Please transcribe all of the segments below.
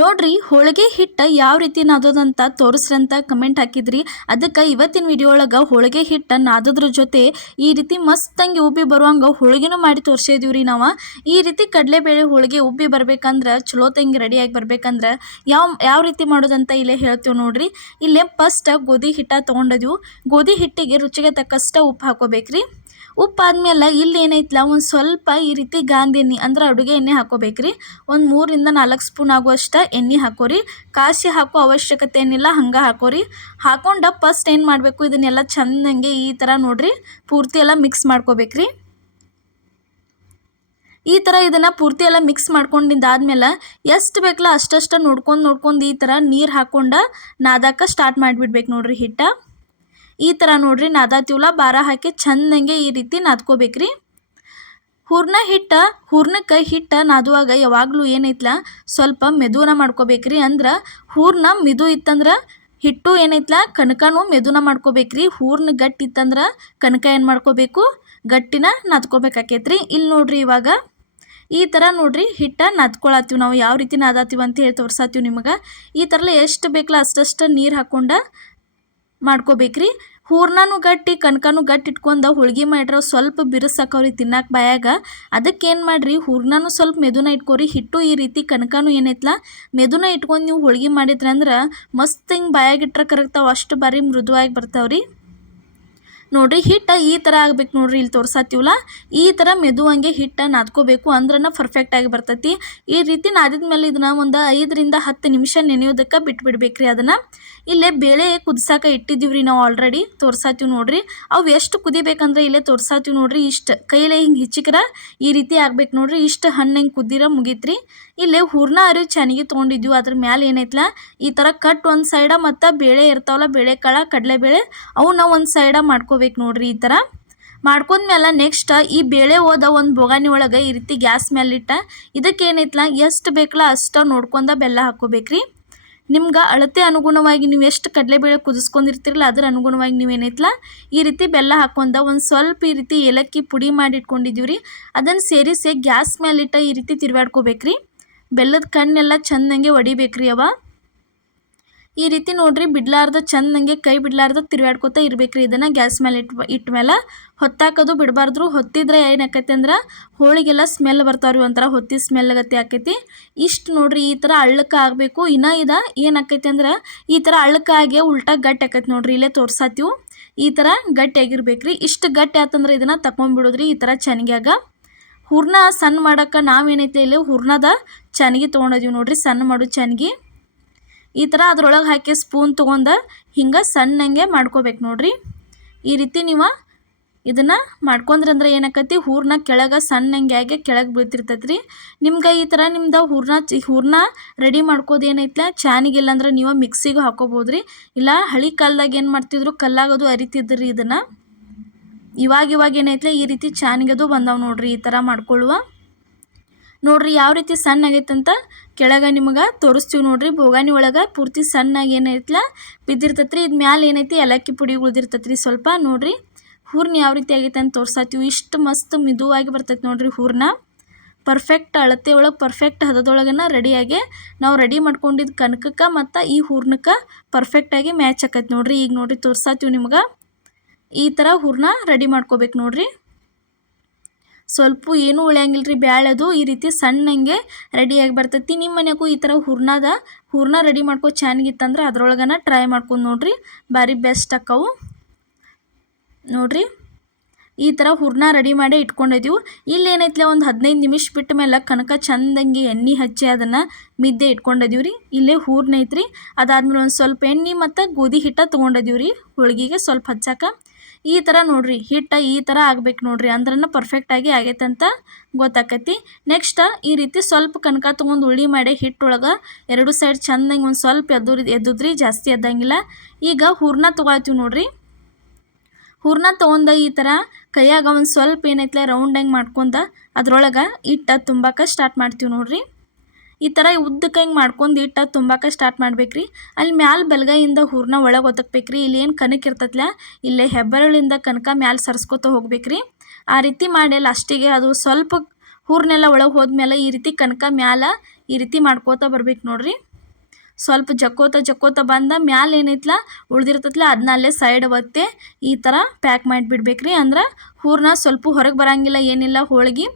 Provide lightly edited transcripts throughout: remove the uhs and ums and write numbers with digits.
ನೋಡ್ರಿ ಹೋಳಿಗೆ ಹಿಟ್ಟು ಯಾವ ರೀತಿ ನಾದೋದಂತ ತೋರಿಸ್ರಂತ ಕಮೆಂಟ್ ಹಾಕಿದ್ರಿ. ಅದಕ್ಕೆ ಇವತ್ತಿನ ವಿಡಿಯೋ ಒಳಗೆ ಹೋಳಿಗೆ ಹಿಟ್ಟು ನಾದೋದ್ರ ಜೊತೆ ಈ ರೀತಿ ಮಸ್ತಂಗಿ ಉಬ್ಬಿ ಬರುವಂಗೆ ಹೋಳಿಗೆನೂ ಮಾಡಿ ತೋರಿಸಿದೀವ್ರಿ ನಾವು. ಈ ರೀತಿ ಕಡಲೆಬೇಳೆ ಹೋಳಿಗೆ ಉಬ್ಬಿ ಬರ್ಬೇಕಂದ್ರೆ ಚಲೋ ತಂಗಿ ರೆಡಿಯಾಗಿ ಬರ್ಬೇಕಂದ್ರೆ ಯಾವ ರೀತಿ ಮಾಡೋದಂತ ಇಲ್ಲೇ ಹೇಳ್ತೀವಿ ನೋಡ್ರಿ. ಇಲ್ಲೇ ಫಸ್ಟ್ ಗೋಧಿ ಹಿಟ್ಟು ತೊಗೊಂಡಿದ್ವು. ಗೋಧಿ ಹಿಟ್ಟಿಗೆ ರುಚಿಗೆ ತಕ್ಕಷ್ಟ ಉಪ್ಪು ಹಾಕೋಬೇಕ್ರಿ. ಉಪ್ಪಾದ್ಮೇಲೆ ಇಲ್ಲಿ ಏನೈತಲ್ಲ ಒಂದು ಸ್ವಲ್ಪ ಈ ರೀತಿ ಗಾಂಧಿ ಎಣ್ಣೆ ಅಂದ್ರೆ ಅಡುಗೆ ಎಣ್ಣೆ ಹಾಕೋಬೇಕ್ರಿ. ಒಂದು 3ರಿಂದ 4 ಸ್ಪೂನ್ ಆಗುವಷ್ಟು ಎಣ್ಣೆ ಹಾಕೋರಿ. ಕಾಸಿ ಹಾಕೋ ಅವಶ್ಯಕತೆ ಏನಿಲ್ಲ, ಹಂಗೆ ಹಾಕೋರಿ. ಹಾಕೊಂಡು ಫಸ್ಟ್ ಏನು ಮಾಡಬೇಕು, ಇದನ್ನೆಲ್ಲ ಚೆಂದಂಗೆ ಈ ಥರ ನೋಡ್ರಿ ಪೂರ್ತಿ ಎಲ್ಲ ಮಿಕ್ಸ್ ಮಾಡ್ಕೋಬೇಕ್ರಿ. ಈ ಥರ ಇದನ್ನು ಪೂರ್ತಿ ಎಲ್ಲ ಮಿಕ್ಸ್ ಮಾಡ್ಕೊಂಡಿದ್ದಾದ್ಮೇಲೆ ಎಷ್ಟು ಬೇಕಲ್ಲ ಅಷ್ಟಷ್ಟು ನೋಡ್ಕೊಂಡು ಈ ಥರ ನೀರು ಹಾಕ್ಕೊಂಡು ನಾದಕ್ಕೆ ಸ್ಟಾರ್ಟ್ ಮಾಡಿಬಿಡ್ಬೇಕು ನೋಡ್ರಿ ಹಿಟ್ಟು. ಈ ಥರ ನೋಡ್ರಿ ನಾದಾತೀವಲ್ಲ, ಬಾರ ಹಾಕಿ ಚೆಂದಂಗೆ ಈ ರೀತಿ ನಾದ್ಕೋಬೇಕ್ರಿ. ಹೂರ್ಣಕ್ಕೆ ಹಿಟ್ಟು ನಾದುವಾಗ ಯಾವಾಗಲೂ ಏನೈತಲ್ಲ ಸ್ವಲ್ಪ ಮೆದುನ ಮಾಡ್ಕೋಬೇಕ್ರಿ. ಅಂದ್ರೆ ಹೂರ್ಣ ಮೆದು ಇತ್ತಂದ್ರೆ ಹಿಟ್ಟು ಏನೈತಲ್ಲ ಕನಕನೂ ಮೆದುನ ಮಾಡ್ಕೋಬೇಕ್ರಿ. ಹೂರ್ಣ ಗಟ್ಟಿ ಇತ್ತಂದ್ರೆ ಕನಕ ಏನು ಮಾಡ್ಕೋಬೇಕು, ಗಟ್ಟಿನ ನಾದ್ಕೋಬೇಕಾಕೈತ್ರಿ. ಇಲ್ಲಿ ನೋಡ್ರಿ ಇವಾಗ ಈ ಥರ ನೋಡ್ರಿ ಹಿಟ್ಟು ನಾದ್ಕೊಳತ್ತೀವಿ ನಾವು. ಯಾವ ರೀತಿ ನಾದಾತೀವಿ ಅಂತ ಹೇಳಿ ತೋರ್ಸಾತೀವಿ ನಿಮಗೆ. ಈ ಥರ ಎಷ್ಟು ಬೇಕಲ್ಲ ಅಷ್ಟಷ್ಟು ನೀರು ಹಾಕ್ಕೊಂಡು ಮಾಡ್ಕೋಬೇಕ್ರಿ. ಹೂರ್ಣನೂ ಗಟ್ಟಿ ಕನಕನೂ ಗಟ್ಟಿ ಇಟ್ಕೊಂಡು ಹೋಳ್ಗೆ ಮಾಡ್ರೆ ಸ್ವಲ್ಪ ಬಿರುಸಾಕವ್ರಿ ತಿನ್ನಕ್ಕೆ ಬಾಯಾಗ. ಅದಕ್ಕೆ ಏನು ಮಾಡಿರಿ, ಹೂರ್ಣನೂ ಸ್ವಲ್ಪ ಮೆದುನ ಇಟ್ಕೋರಿ. ಹಿಟ್ಟು ಈ ರೀತಿ ಕನಕನೂ ಏನೈತಲ್ಲ ಮೆದುನ ಇಟ್ಕೊಂಡು ನೀವು ಹೋಳ್ಗೆ ಮಾಡಿದ್ರಿ ಅಂದ್ರೆ ಮಸ್ತ್ ಹಿಂಗೆ ಬಾಯಾಗಿಟ್ರೆ ಕರಗ್ತಾವೆ, ಅಷ್ಟು ಬಾರಿ ಮೃದುವಾಗಿ ಬರ್ತಾವ್ರಿ. ನೋಡ್ರಿ ಹಿಟ್ಟು ಈ ಥರ ಆಗ್ಬೇಕು ನೋಡ್ರಿ. ಇಲ್ಲಿ ತೋರ್ಸಾತೀವಲ್ಲ ಈ ಥರ ಮೆದುವಂಗೆ ಹಿಟ್ಟು ನಾದ್ಕೋಬೇಕು, ಅಂದ್ರನ ಪರ್ಫೆಕ್ಟಾಗಿ ಬರ್ತೈತಿ. ಈ ರೀತಿ ನಾದಿದ ಮೇಲೆ ಇದನ್ನ ಒಂದು 5ರಿಂದ 10 ನಿಮಿಷ ನೆನೆಯೋದಕ್ಕೆ ಬಿಟ್ಬಿಡ್ಬೇಕ್ರಿ. ಅದನ್ನು ಇಲ್ಲೇ ಬೇಳೆ ಕುದಿಸಾಕ ಇಟ್ಟಿದ್ದೀವ್ರಿ ನಾವು ಆಲ್ರೆಡಿ. ತೋರ್ಸಾತೀವಿ ನೋಡ್ರಿ. ಅವು ಎಷ್ಟು ಕುದಿಬೇಕಂದ್ರೆ ಇಲ್ಲೇ ತೋರ್ಸಾತೀವಿ ನೋಡ್ರಿ. ಇಷ್ಟು ಕೈಲೇ ಹಿಂಗೆ ಹಿಚ್ಚಿಕ್ರ ಈ ರೀತಿ ಆಗ್ಬೇಕು ನೋಡ್ರಿ. ಇಷ್ಟು ಹಣ್ಣು ಹಿಂಗೆ ಕುದ್ದಿರ ಮುಗೀತ್ರಿ. ಇಲ್ಲೇ ಹೂರ್ಣ ಅರಿವು ಚೆನ್ನಾಗಿ ತೊಗೊಂಡಿದ್ವಿ. ಅದ್ರ ಮ್ಯಾಲೆ ಏನೈತಲ್ಲ ಈ ಥರ ಕಟ್ ಒಂದು ಸೈಡ ಮತ್ತು ಬೇಳೆ ಇರ್ತಾವಲ್ಲ, ಬೇಳೆಕಾಳು ಕಡಲೆಬೇಳೆ ಅವನ್ನ ಒಂದು ಸೈಡ ಮಾಡ್ಕೋಬೇಕು ನೋಡ್ರಿ. ಈ ಥರ ಮಾಡ್ಕೊಂಡ್ಮೇಲೆ ನೆಕ್ಸ್ಟ್ ಈ ಬೇಳೆ ಹೋದ ಒಂದು ಬೊಗಾನಿ ಒಳಗೆ ಈ ರೀತಿ ಗ್ಯಾಸ್ ಮೇಲಿಟ್ಟ ಇದಕ್ಕೆ ಏನೈತಲ್ಲ ಎಷ್ಟು ಬೇಕಲ್ಲ ಅಷ್ಟು ನೋಡ್ಕೊಂಡ ಬೆಲ್ಲ ಹಾಕ್ಕೋಬೇಕ್ರಿ. ನಿಮ್ಗೆ ಅಳತೆ ಅನುಗುಣವಾಗಿ ನೀವು ಎಷ್ಟು ಕಡಲೆಬೇಳೆ ಕುದಿಸ್ಕೊಂಡಿರ್ತಿರಲ್ಲ ಅದ್ರ ಅನುಗುಣವಾಗಿ ನೀವೇನೈತಲ್ಲ ಈ ರೀತಿ ಬೆಲ್ಲ ಹಾಕ್ಕೊಂಡ ಒಂದು ಸ್ವಲ್ಪ ಈ ರೀತಿ ಏಲಕ್ಕಿ ಪುಡಿ ಮಾಡಿ ಇಟ್ಕೊಂಡಿದ್ದೀವ್ರಿ. ಅದನ್ನು ಸೇರಿಸಿ ಗ್ಯಾಸ್ ಮೇಲಿಟ್ಟ ಈ ರೀತಿ ತಿರುವಾಡ್ಕೋಬೇಕ್ರಿ. ಬೆಲ್ಲದ ಕಣ್ಣೆಲ್ಲ ಚೆಂದಂಗೆ ಒಡಿಬೇಕ್ರಿ. ಈ ರೀತಿ ನೋಡ್ರಿ ಬಿಡ್ಲಾರ್ದ ಚೆಂದಂಗೆ ಕೈ ಬಿಡ್ಲಾರ್ದ ತಿರುವಾಡ್ಕೋತಾ ಇರ್ಬೇಕ್ರಿ. ಇದನ್ನು ಗ್ಯಾಸ್ ಮೇಲೆ ಇಟ್ಮೇಲೆ ಹೊತ್ತಾಕೋದು ಬಿಡಬಾರ್ದು. ಹೊತ್ತಿದ್ರೆ ಏನಾಕೈತಿ ಅಂದ್ರೆ ಹೋಳಿಗೆಲ್ಲ ಸ್ಮೆಲ್ ಬರ್ತಾವ್ರಿ, ಒಂಥರ ಹೊತ್ತಿ ಸ್ಮೆಲ್ ಗತಿ ಆಕೈತಿ. ಇಷ್ಟು ನೋಡ್ರಿ ಈ ಥರ ಅಳ್ಳಕ್ಕೆ ಆಗಬೇಕು. ಇನ್ನು ಏನಾಕೈತಿ ಅಂದ್ರೆ ಈ ಥರ ಅಳ್ಳಕ್ಕಾಗಿ ಉಲ್ಟಾ ಗಟ್ಟಿ ಆಕೈತಿ ನೋಡ್ರಿ. ಇಲ್ಲೇ ತೋರ್ಸಾತೀವಿ ಈ ಥರ ಗಟ್ಟಿ ಆಗಿರ್ಬೇಕ್ರಿ. ಇಷ್ಟು ಗಟ್ಟಿ ಆತಂದ್ರೆ ಇದನ್ನು ತಗೊಂಡ್ಬಿಡೋದ್ರಿ. ಈ ಥರ ಚೆನ್ನಾಗ್ಯಾಗ ಹೂರ್ಣ ಸಣ್ಣ ಮಾಡೋಕೆ ನಾವೇನೈತಿ ಇಲ್ಲಿ ಹೂರ್ಣದ ಚೆನ್ನಾಗಿ ತೊಗೊಂಡಿದ್ದೀವಿ ನೋಡ್ರಿ. ಸಣ್ಣ ಮಾಡೋ ಚೆನ್ನಾಗಿ ಈ ಥರ ಅದ್ರೊಳಗೆ ಹಾಕಿ ಸ್ಪೂನ್ ತೊಗೊಂಡು ಹಿಂಗೆ ಸಣ್ಣಂಗೆ ಮಾಡ್ಕೋಬೇಕು ನೋಡ್ರಿ. ಈ ರೀತಿ ನೀವು ಇದನ್ನು ಮಾಡ್ಕೊಂಡ್ರಂದ್ರೆ ಏನಾಕತಿ ಹೂರ್ಣ ಕೆಳಗೆ ಸಣ್ಣಂಗೆ ಆಗಿ ಕೆಳಗೆ ಬೀಳ್ತಿರ್ತೈತೆ ರೀ. ನಿಮ್ಗೆ ಈ ಥರ ನಿಮ್ದು ಹೂರ್ಣ ರೆಡಿ ಮಾಡ್ಕೋದು ಏನೈತಲ್ಲ ಚಾನಿಗಿಲ್ಲ ಅಂದ್ರೆ ನೀವು ಮಿಕ್ಸಿಗೂ ಹಾಕೋಬೋದು ರೀ. ಇಲ್ಲ ಹಳಿ ಕಾಲದಾಗ ಏನು ಮಾಡ್ತಿದ್ರು ಕಲ್ಲಾಗೋದು ಅರಿತಿದ್ರಿ. ಇದನ್ನು ಇವಾಗ ಏನೈತಲ್ಲ ಈ ರೀತಿ ಚಾನಿಗದು ಬಂದಾವೆ ನೋಡ್ರಿ. ಈ ಥರ ಮಾಡ್ಕೊಳ್ಳುವ ನೋಡ್ರಿ ಯಾವ ರೀತಿ ಸಣ್ಣ ಆಗೈತಂತ ಕೆಳಗೆ ನಿಮಗೆ ತೋರಿಸ್ತೀವಿ ನೋಡ್ರಿ. ಬೋಗಾನಿ ಒಳಗೆ ಪೂರ್ತಿ ಸಣ್ಣಾಗಿ ಏನೈತಲ್ಲ ಬಿದ್ದಿರ್ತೈತೆ ರೀ. ಇದು ಮ್ಯಾಲೆ ಏನೈತಿ ಏಲಕ್ಕಿ ಪುಡಿ ಉಳಿದಿರ್ತೈತೆ ರೀ ಸ್ವಲ್ಪ. ನೋಡ್ರಿ ಹೂರ್ಣ ಯಾವ ರೀತಿ ಆಗೈತೆ ಅಂತ ತೋರ್ಸಾತೀವಿ. ಇಷ್ಟು ಮಸ್ತ್ ಮಿದುವಾಗಿ ಬರ್ತೈತೆ ನೋಡ್ರಿ ಹೂರ್ಣ. ಪರ್ಫೆಕ್ಟ್ ಅಳತೆ ಒಳಗೆ ಪರ್ಫೆಕ್ಟ್ ಹದದೊಳಗನ ರೆಡಿಯಾಗಿ ನಾವು ರೆಡಿ ಮಾಡ್ಕೊಂಡಿದ್ದು ಕನಕಕ್ಕೆ ಮತ್ತು ಈ ಹೂರ್ಣಕ್ಕೆ ಪರ್ಫೆಕ್ಟಾಗಿ ಮ್ಯಾಚ್ ಆಕೈತೆ ನೋಡ್ರಿ. ಈಗ ನೋಡ್ರಿ ತೋರ್ಸಾತೀವಿ ನಿಮ್ಗೆ. ಈ ಥರ ಹೂರ್ಣ ರೆಡಿ ಮಾಡ್ಕೋಬೇಕು ನೋಡ್ರಿ. ಸ್ವಲ್ಪ ಏನೂ ಉಳಿಯಂಗಿಲ್ಲ ರೀ ಬ್ಯಾಳೆದು. ಈ ರೀತಿ ಸಣ್ಣಂಗೆ ರೆಡಿಯಾಗಿ ಬರ್ತೈತಿ. ನಿಮ್ಮ ಮನೆಗೂ ಈ ಥರ ಹೂರ್ಣ ರೆಡಿ ಮಾಡ್ಕೋ ಚೆನ್ನಾಗಿತ್ತಂದ್ರೆ ಅದ್ರೊಳಗನ ಟ್ರೈ ಮಾಡ್ಕೊಂಡು ನೋಡ್ರಿ, ಭಾರಿ ಬೆಸ್ಟ್ ಆಕ್ಕವು ನೋಡ್ರಿ. ಈ ಥರ ಹೂರ್ಣ ರೆಡಿ ಮಾಡಿ ಇಟ್ಕೊಂಡಿದ್ದೀವಿ. ಇಲ್ಲಿ ಏನೈತಿಲ್ಲ ಒಂದು 15 ನಿಮಿಷ ಬಿಟ್ಟ ಮೇಲೆ ಕನಕ ಚೆಂದಂಗೆ ಎಣ್ಣೆ ಹಚ್ಚಿ ಅದನ್ನು ಮಿದ್ದೆ ಇಟ್ಕೊಂಡಿದ್ದೀವಿ ರೀ. ಇಲ್ಲೇ ಹೂರ್ಣ ಐತ್ರಿ. ಅದಾದ್ಮೇಲೆ ಒಂದು ಸ್ವಲ್ಪ ಎಣ್ಣೆ ಮತ್ತು ಗೋಧಿ ಹಿಟ್ಟು ತೊಗೊಂಡಿದ್ದೀವಿ ರೀ ಹೋಳಿಗೆಗೆ ಸ್ವಲ್ಪ ಹಚ್ಚಾಕ. ಈ ಥರ ನೋಡ್ರಿ ಹಿಟ್ಟು ಈ ಥರ ಆಗ್ಬೇಕು ನೋಡ್ರಿ. ಅಂದ್ರನ ಪರ್ಫೆಕ್ಟಾಗಿ ಆಗೈತೆ ಅಂತ ಗೊತ್ತಾಕೈತಿ. ನೆಕ್ಸ್ಟ್ ಈ ರೀತಿ ಸ್ವಲ್ಪ ಕನಕ ತೊಗೊಂಡು ಉಳ್ಳಿ ಮಾಡಿ ಹಿಟ್ಟೊಳಗೆ 2 ಸೈಡ್ ಚೆಂದಂಗೆ ಒಂದು ಸ್ವಲ್ಪ ಎದ್ದುದ್ರಿ, ಜಾಸ್ತಿ ಎದ್ದಂಗಿಲ್ಲ. ಈಗ ಹೂರ್ಣ ತೊಗೊಳ್ತೀವಿ ನೋಡ್ರಿ. ಹೂರ್ಣ ತೊಗೊಂಡು ಈ ಥರ ಕೈಯಾಗ ಒಂದು ಸ್ವಲ್ಪ ಏನೈತಲ್ಲ ರೌಂಡಂಗೆ ಮಾಡ್ಕೊಂಡು ಅದ್ರೊಳಗೆ ಹಿಟ್ಟು ತುಂಬಕ್ಕೆ ಸ್ಟಾರ್ಟ್ ಮಾಡ್ತೀವಿ ನೋಡ್ರಿ. ಈ ಥರ ಉದ್ದಕ್ಕೆ ಹಿಂಗೆ ಮಾಡ್ಕೊಂಡು ಹಿಟ್ಟು ತುಂಬಕ್ಕೆ ಸ್ಟಾರ್ಟ್ ಮಾಡ್ಬೇಕ್ರಿ. ಅಲ್ಲಿ ಮ್ಯಾಲೆ ಬಲಗೈಯಿಂದ ಹೂರ್ಣ ಒಳಗೆ ಒತ್ತಕ್ಬೇಕ್ರಿ. ಇಲ್ಲಿ ಏನು ಕನಕ ಇರ್ತೈತಲ್ಲ ಇಲ್ಲೇ ಹೆಬ್ಬರಳಿಂದ ಕನಕ ಮ್ಯಾಲೆ ಸರ್ಸ್ಕೊತ ಹೋಗ್ಬೇಕ್ರಿ. ಆ ರೀತಿ ಮಾಡಿ ಲಾಸ್ಟಿಗೆ ಅದು ಸ್ವಲ್ಪ ಹೂರ್ನೆಲ್ಲ ಒಳಗೆ ಹೋದ್ಮೇಲೆ ಈ ರೀತಿ ಕನಕ ಮ್ಯಾಲೆ ಈ ರೀತಿ ಮಾಡ್ಕೋತಾ ಬರ್ಬೇಕು ನೋಡ್ರಿ. ಸ್ವಲ್ಪ ಜಕ್ಕೋತ ಬಂದ ಮ್ಯಾಲ ಏನೈತ್ಲ ಉಳ್ದಿರ್ತೈತ್ಲ ಅದನ್ನ ಅಲ್ಲೇ ಸೈಡ್ ಒತ್ತೆ ಈ ಥರ ಪ್ಯಾಕ್ ಮಾಡಿಬಿಡ್ಬೇಕ್ರಿ. ಅಂದ್ರೆ ಹೂರ್ಣ ಸ್ವಲ್ಪ ಹೊರಗೆ ಬರಂಗಿಲ್ಲ, ಏನಿಲ್ಲ, ಹೋಳಿಗೆ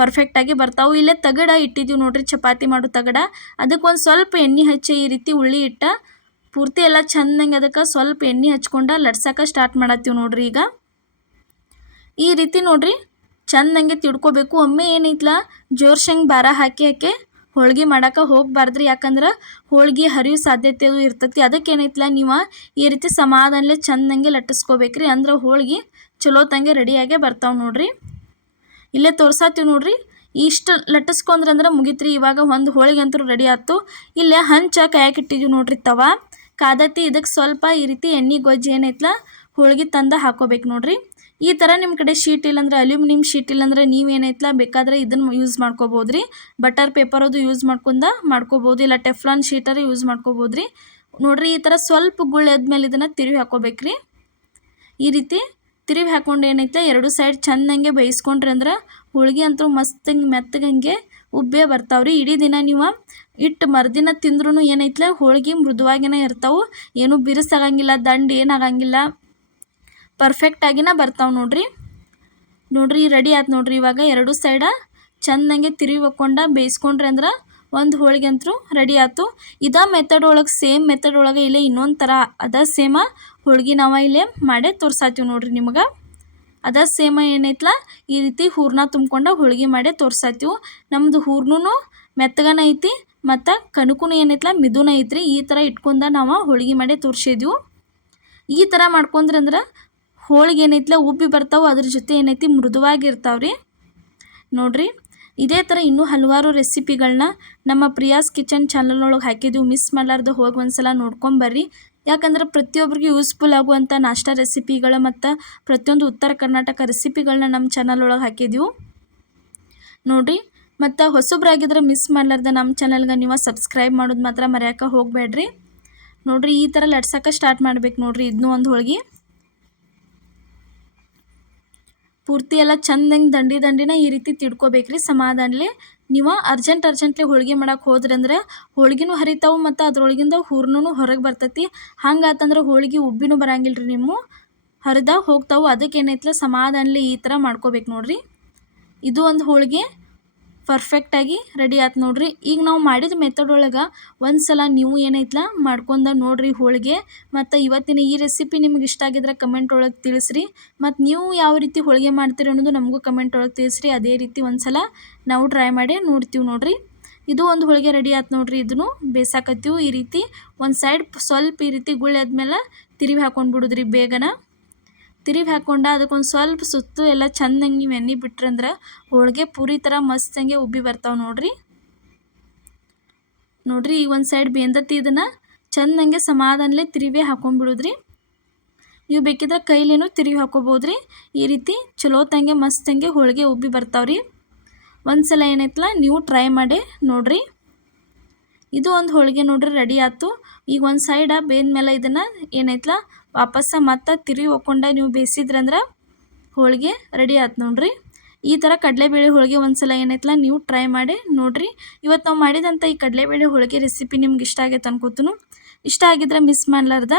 ಪರ್ಫೆಕ್ಟಾಗಿ ಬರ್ತಾವೆ. ಇಲ್ಲೇ ತಗಡ ಇಟ್ಟಿದ್ದೀವಿ ನೋಡ್ರಿ, ಚಪಾತಿ ಮಾಡೋ ತಗಡ. ಅದಕ್ಕೊಂದು ಸ್ವಲ್ಪ ಎಣ್ಣೆ ಹಚ್ಚಿ ಈ ರೀತಿ ಉಳ್ಳಿ ಇಟ್ಟ ಪೂರ್ತಿ ಎಲ್ಲ ಚೆಂದಂಗೆ ಅದಕ್ಕೆ ಸ್ವಲ್ಪ ಎಣ್ಣೆ ಹಚ್ಕೊಂಡು ಲಟ್ಸಕ್ಕೆ ಸ್ಟಾರ್ಟ್ ಮಾಡತ್ತೀವಿ ನೋಡ್ರಿ. ಈಗ ಈ ರೀತಿ ನೋಡ್ರಿ ಚೆಂದಂಗೆ ತಿಡ್ಕೋಬೇಕು. ಒಮ್ಮೆ ಏನೈತ್ಲ ಜೋರ್ಸಂಗೆ ಭಾರ ಹಾಕಿ ಹೋಳ್ಗೆ ಮಾಡೋಕೆ ಹೋಗ್ಬಾರ್ದ್ರಿ. ಯಾಕಂದ್ರೆ ಹೋಳ್ಗೆ ಹರಿಯೋ ಸಾಧ್ಯತೆ ಇರ್ತೈತಿ. ಅದಕ್ಕೆ ಏನೈತ್ಲ ನೀವು ಈ ರೀತಿ ಸಮಾಧಾನಲೆ ಚೆಂದಂಗೆ ಲಟ್ಟಿಸ್ಕೋಬೇಕ್ರಿ. ಅಂದ್ರೆ ಹೋಳ್ಗೆ ಚಲೋ ತಂಗೆ ರೆಡಿಯಾಗೇ ಬರ್ತಾವೆ ನೋಡ್ರಿ. ಇಲ್ಲೇ ತೋರ್ಸಾತೀವಿ ನೋಡ್ರಿ. ಇಷ್ಟು ಲಟ್ಟಿಸ್ಕೊಂಡ್ರಂದ್ರೆ ಮುಗಿತ್ರಿ. ಇವಾಗ ಒಂದು ಹೋಳಿಗೆ ಅಂತೂ ರೆಡಿ ಆಯ್ತು. ಇಲ್ಲೇ ಹಂಚ ಕಾಯಕ್ಕೆ ಇಟ್ಟಿದ್ದೀವಿ ನೋಡ್ರಿ, ತವಾ ಕಾದತಿ. ಇದಕ್ಕೆ ಸ್ವಲ್ಪ ಈ ರೀತಿ ಎಣ್ಣೆ ಗೊಜ್ಜು ಏನೈತ್ಲ ಹೋಳ್ಗೆ ತಂದು ಹಾಕೋಬೇಕು ನೋಡ್ರಿ. ಈ ಥರ ನಿಮ್ಮ ಕಡೆ ಶೀಟ್ ಇಲ್ಲಾಂದ್ರೆ ಅಲ್ಯೂಮಿನಿಯಂ ಶೀಟ್ ಇಲ್ಲಾಂದ್ರೆ ನೀವೇನೈತ್ಲ ಬೇಕಾದ್ರೆ ಇದನ್ನು ಯೂಸ್ ಮಾಡ್ಕೋಬೋದ್ರಿ. ಬಟರ್ ಪೇಪರ್ ಅದು ಯೂಸ್ ಮಾಡ್ಕೋಬೋದು, ಇಲ್ಲ ಟೆಫ್ಲಾನ್ ಶೀಟರ್ ಯೂಸ್ ಮಾಡ್ಕೋಬೋದ್ರಿ ನೋಡ್ರಿ. ಈ ಥರ ಸ್ವಲ್ಪ ಗುಳ್ಳೆ ಆದ್ಮೇಲೆ ಇದನ್ನು ತಿರುವಿ ಹಾಕೋಬೇಕ್ರಿ. ಈ ರೀತಿ ತಿರುವಿ ಹಾಕ್ಕೊಂಡು ಏನೈತೆ ಎರಡು ಸೈಡ್ ಚೆಂದಂಗೆ ಬೇಯಿಸ್ಕೊಂಡ್ರಿ ಅಂದ್ರೆ ಹೋಳ್ಗೆ ಅಂತೂ ಮಸ್ತಂಗೆ ಮೆತ್ತಗಂಗೆ ಉಬ್ಬೇ ಬರ್ತಾವ್ರಿ. ಇಡೀ ದಿನ ನೀವು ಇಟ್ಟು ಮರುದಿನ ತಿಂದ್ರೂ ಏನೈತ್ಲ ಹೋಳ್ಗೆ ಮೃದುವಾಗಿನೇ ಇರ್ತಾವೆ, ಏನೂ ಬಿರುಸಾಗಂಗಿಲ್ಲ, ದಂಡು ಏನಾಗಂಗಿಲ್ಲ, ಪರ್ಫೆಕ್ಟಾಗಿನ ಬರ್ತಾವೆ ನೋಡ್ರಿ. ರೆಡಿ ಆಯ್ತು ನೋಡ್ರಿ. ಇವಾಗ ಎರಡು ಸೈಡ ಚೆಂದಂಗೆ ತಿರುವಿ ಹಾಕ್ಕೊಂಡು ಬೇಯಿಸ್ಕೊಂಡ್ರಿ ಅಂದ್ರೆ ಒಂದು ಹೋಳಿಗೆ ಅಂತೂ ರೆಡಿ ಆಯ್ತು. ಇದೇ ಮೆಥಡ್ ಒಳಗೆ ಸೇಮ್ ಮೆಥಡ್ ಒಳಗೆ ಇಲ್ಲೇ ಇನ್ನೊಂದು ಥರ ಅದ ಸೇಮ ಹೋಳ್ಗೆ ನಾವು ಇಲ್ಲೇ ಮಾಡೇ ತೋರ್ಸಾತೀವಿ ನೋಡ್ರಿ. ನಿಮ್ಗೆ ಅದ ಸೇಮ ಏನೈತ್ಲ ಈ ರೀತಿ ಹೂರ್ಣ ತುಂಬ್ಕೊಂಡು ಹೋಳ್ಗೆ ಮಾಡೇ ತೋರ್ಸಾತೀವಿ. ನಮ್ಮದು ಹೂರ್ನೂ ಮೆತ್ತಗನ ಐತಿ ಮತ್ತು ಕಣಕೂ ಏನೈತ್ಲ ಮಿದುನ ಐತ್ರಿ. ಈ ಥರ ಇಟ್ಕೊಂಡು ನಾವು ಹೋಳ್ಗೆ ಮಾಡೇ ತೋರಿಸಿದ್ವಿ. ಈ ಥರ ಮಾಡ್ಕೊಂಡ್ರಿ ಅಂದ್ರೆ ಹೋಳಿಗೆ ಏನೈತ್ಲ ಉಬ್ಬಿ ಬರ್ತಾವೆ, ಅದ್ರ ಜೊತೆ ಏನೈತಿ ಮೃದುವಾಗಿರ್ತಾವ್ರಿ ನೋಡ್ರಿ. ಇದೇ ಥರ ಇನ್ನೂ ಹಲವಾರು ರೆಸಿಪಿಗಳನ್ನ ನಮ್ಮ ಪ್ರಿಯಾಸ್ ಕಿಚನ್ ಚಾನಲ್ ಒಳಗೆ ಹಾಕಿದ್ದೀವಿ. ಮಿಸ್ ಮಾಡಲಾರ್ದು ಹೋಗಿ ಒಂದ್ಸಲ ನೋಡ್ಕೊಂಬರ್ರಿ. ಯಾಕಂದ್ರೆ ಪ್ರತಿಯೊಬ್ಬರಿಗೆ ಯೂಸ್ಫುಲ್ ಆಗುವಂಥ ನಾಷ್ಟಾ ರೆಸಿಪಿಗಳು ಮತ್ತು ಪ್ರತಿಯೊಂದು ಉತ್ತರ ಕರ್ನಾಟಕ ರೆಸಿಪಿಗಳನ್ನ ನಮ್ಮ ಚಾನಲ್ ಒಳಗೆ ಹಾಕಿದ್ದೀವಿ ನೋಡ್ರಿ. ಮತ್ತು ಹೊಸಬ್ರಾಗಿದ್ರೆ ಮಿಸ್ ಮಾಡಲಾರ್ದ ನಮ್ಮ ಚಾನಲ್ಗೆ ನೀವು ಸಬ್ಸ್ಕ್ರೈಬ್ ಮಾಡೋದು ಮಾತ್ರ ಮರೆಯೋಕೆ ಹೋಗಬೇಡ್ರಿ ನೋಡ್ರಿ. ಈ ಥರ ಲಟ್ಸಕ್ಕೆ ಸ್ಟಾರ್ಟ್ ಮಾಡ್ಬೇಕು ನೋಡ್ರಿ. ಇದನ್ನೂ ಒಂದು ಹೋಳ್ಗೆ ಪೂರ್ತಿ ಎಲ್ಲ ಚೆಂದಂಗೆ ದಂಡಿನ ಈ ರೀತಿ ತಿಡ್ಕೋಬೇಕ್ರಿ ಸಮಾಧಾನಲೆ. ನೀವು ಅರ್ಜೆಂಟ್ಲಿ ಹೋಳ್ಗೆ ಮಾಡೋಕೆ ಹೋದ್ರಂದ್ರೆ ಹೋಳ್ಗೆನೂ ಹರಿತಾವೆ ಮತ್ತು ಅದ್ರೊಳಗಿಂದ ಹೂರ್ಣೂ ಹೊರಗೆ ಬರ್ತೈತಿ. ಹಂಗಾತಂದ್ರೆ ಹೋಳ್ಗೆ ಉಬ್ಬಿನೂ ಬರಂಗಿಲ್ಲ ರೀ, ನಿಮ್ಮ ಹರಿದಾಗ ಹೋಗ್ತಾವೆ. ಅದಕ್ಕೆ ಏನೈತ್ಲ ಸಮಾಧಾನಲೆ ಈ ಥರ ಮಾಡ್ಕೋಬೇಕು ನೋಡ್ರಿ. ಇದು ಒಂದು ಹೋಳಿಗೆ ಪರ್ಫೆಕ್ಟಾಗಿ ರೆಡಿ ಆಯ್ತು ನೋಡ್ರಿ. ಈಗ ನಾವು ಮಾಡಿದ ಮೆಥಡ್ ಒಳಗೆ ಒಂದು ಸಲ ನೀವು ಏನೈತ್ಲ ಮಾಡ್ಕೊಂಡು ನೋಡ್ರಿ ಹೋಳಿಗೆ. ಮತ್ತು ಇವತ್ತಿನ ಈ ರೆಸಿಪಿ ನಿಮ್ಗೆ ಇಷ್ಟ ಆಗಿದ್ರೆ ಕಮೆಂಟ್ ಒಳಗೆ ತಿಳಿಸ್ರಿ. ಮತ್ತು ನೀವು ಯಾವ ರೀತಿ ಹೋಳಿಗೆ ಮಾಡ್ತೀರಿ ಅನ್ನೋದು ನಮಗೂ ಕಮೆಂಟ್ ಒಳಗೆ ತಿಳಿಸ್ರಿ. ಅದೇ ರೀತಿ ಒಂದು ಸಲ ನಾವು ಟ್ರೈ ಮಾಡಿ ನೋಡ್ತೀವಿ ನೋಡ್ರಿ. ಇದು ಒಂದು ಹೋಳಿಗೆ ರೆಡಿ ಆಯ್ತು ನೋಡ್ರಿ. ಇದನ್ನು ಬೇಸಾಕತ್ತೀವಿ ಈ ರೀತಿ. ಒಂದು ಸೈಡ್ ಸ್ವಲ್ಪ ಈ ರೀತಿ ಗುಳ್ಳೆ ಆದ್ಮೇಲೆ ತಿರುವಿ ಹಾಕೊಂಡು ಬಿಡೋದ್ರಿ. ಬೇಗನ ತಿರುವಿ ಹಾಕ್ಕೊಂಡು ಅದಕ್ಕೊಂದು ಸ್ವಲ್ಪ ಸುತ್ತು ಎಲ್ಲ ಚೆಂದಂಗೆ ನೀವು ಎಣ್ಣೆ ಬಿಟ್ರಂದ್ರೆ ಹೋಳಿಗೆ ಪೂರಿ ಥರ ಮಸ್ತಂಗೆ ಉಬ್ಬಿ ಬರ್ತಾವೆ ನೋಡ್ರಿ. ಈಗ ಒಂದು ಸೈಡ್ ಬೇಂದತಿ ಇದನ್ನು ಚೆಂದಂಗೆ ಸಮಾಧಾನಲೆ ತಿರುವಿ ಹಾಕೊಂಡ್ಬಿಡೋದ್ರಿ. ನೀವು ಬೇಕಿದ್ರೆ ಕೈಲೇನೂ ತಿರುವಿ ಹಾಕೋಬೋದ್ರಿ. ಈ ರೀತಿ ಚಲೋ ತಂಗೆ ಮಸ್ತಂಗೆ ಹೋಳಿಗೆ ಉಬ್ಬಿ ಬರ್ತಾವ್ರಿ. ಒಂದು ಸಲ ಏನೈತ್ಲ ನೀವು ಟ್ರೈ ಮಾಡಿ ನೋಡ್ರಿ. ಇದು ಒಂದು ಹೋಳಿಗೆ ನೋಡ್ರಿ ರೆಡಿ ಆಯ್ತು. ಈಗ ಒಂದು ಸೈಡ ಬೇಂದ್ಮೇಲೆ ಇದನ್ನು ಏನೈತ್ಲ ವಾಪಸ್ಸ ಮತ್ತೆ ತಿರುವಿ ಹಾಕ್ಕೊಂಡು ನೀವು ಬೇಯಿಸಿದ್ರಂದ್ರೆ ಹೋಳಿಗೆ ರೆಡಿ ಆಯ್ತು ನೋಡ್ರಿ. ಈ ಥರ ಕಡಲೆಬೇಳೆ ಹೋಳಿಗೆ ಒಂದು ಸಲ ಏನೈತ್ಲ ನೀವು ಟ್ರೈ ಮಾಡಿ ನೋಡ್ರಿ. ಇವತ್ತು ನಾವು ಮಾಡಿದಂಥ ಈ ಕಡಲೆಬೇಳೆ ಹೋಳಿಗೆ ರೆಸಿಪಿ ನಿಮ್ಗೆ ಇಷ್ಟ ಆಗೈತೆ ಅನ್ಕೋತೀನಿ. ಇಷ್ಟ ಆಗಿದ್ರೆ ಮಿಸ್ ಮಾಡಲಾರ್ದ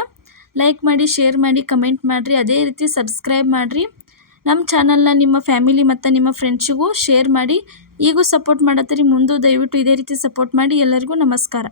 ಲೈಕ್ ಮಾಡಿ, ಶೇರ್ ಮಾಡಿ, ಕಮೆಂಟ್ ಮಾಡಿರಿ. ಅದೇ ರೀತಿ ಸಬ್ಸ್ಕ್ರೈಬ್ ಮಾಡಿರಿ. ನಮ್ಮ ಚಾನಲ್ನ ನಿಮ್ಮ ಫ್ಯಾಮಿಲಿ ಮತ್ತು ನಿಮ್ಮ ಫ್ರೆಂಡ್ಸಿಗೂ ಶೇರ್ ಮಾಡಿ. ಈಗೂ ಸಪೋರ್ಟ್ ಮಾಡತ್ತೀರಿ, ಮುಂದೆ ದಯವಿಟ್ಟು ಇದೇ ರೀತಿ ಸಪೋರ್ಟ್ ಮಾಡಿ. ಎಲ್ಲರಿಗೂ ನಮಸ್ಕಾರ.